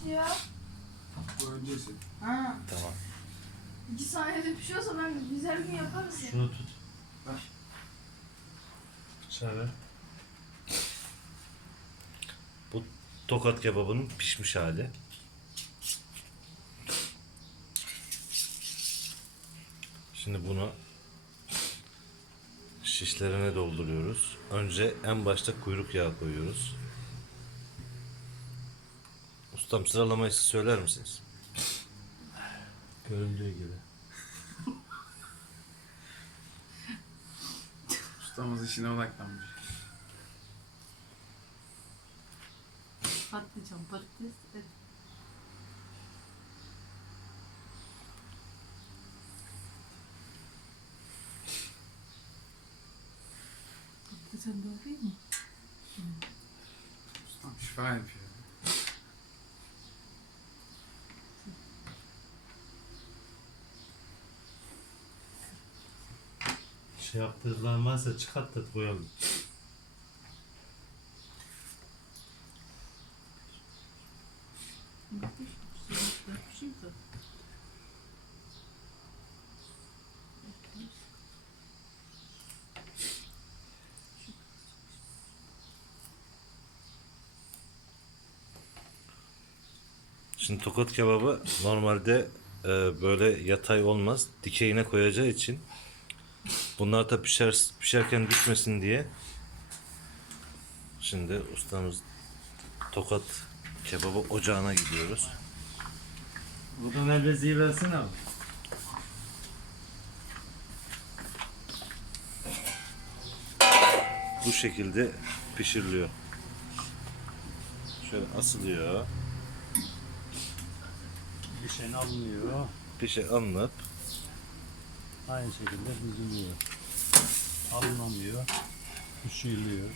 pişti ya. Bu öncesi. Ha. Tamam. İki saniyede pişiyorsa ben biz her gün yaparız ya. Şunu tut. Ver. Bıçağı ver. Bu tokat kebabının pişmiş hali. Şimdi bunu şişlerine dolduruyoruz. Önce en başta kuyruk yağı koyuyoruz. Ustam sıralamayı siz söyler misiniz? Göründüğü gibi. Ustamız işine odaklanmış. Patlıcan, patates, et. Patlıcan doğrayayım mı? Ustam şifa yapıyor. Şey yaptırılan varsa çıkart koyalım. Şimdi tokat kebabı normalde e, böyle yatay olmaz. Dikeyine koyacağı için bunlar da pişer, pişerken düşmesin diye şimdi ustamız tokat kebabı ocağına gidiyoruz. Buradan el beziği versene abi. Bu şekilde pişiriliyor. Şöyle asılıyor. Bir şeyin alınıyor. Pişe alınıp Aynı şekilde düzülüyor. Alınamıyor. Pişiriliyor.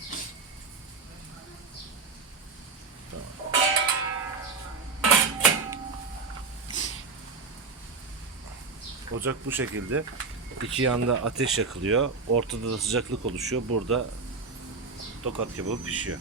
ocak bu şekilde. İki yanda ateş yakılıyor. Ortada da sıcaklık oluşuyor. Burada tokat kebabı pişiyor.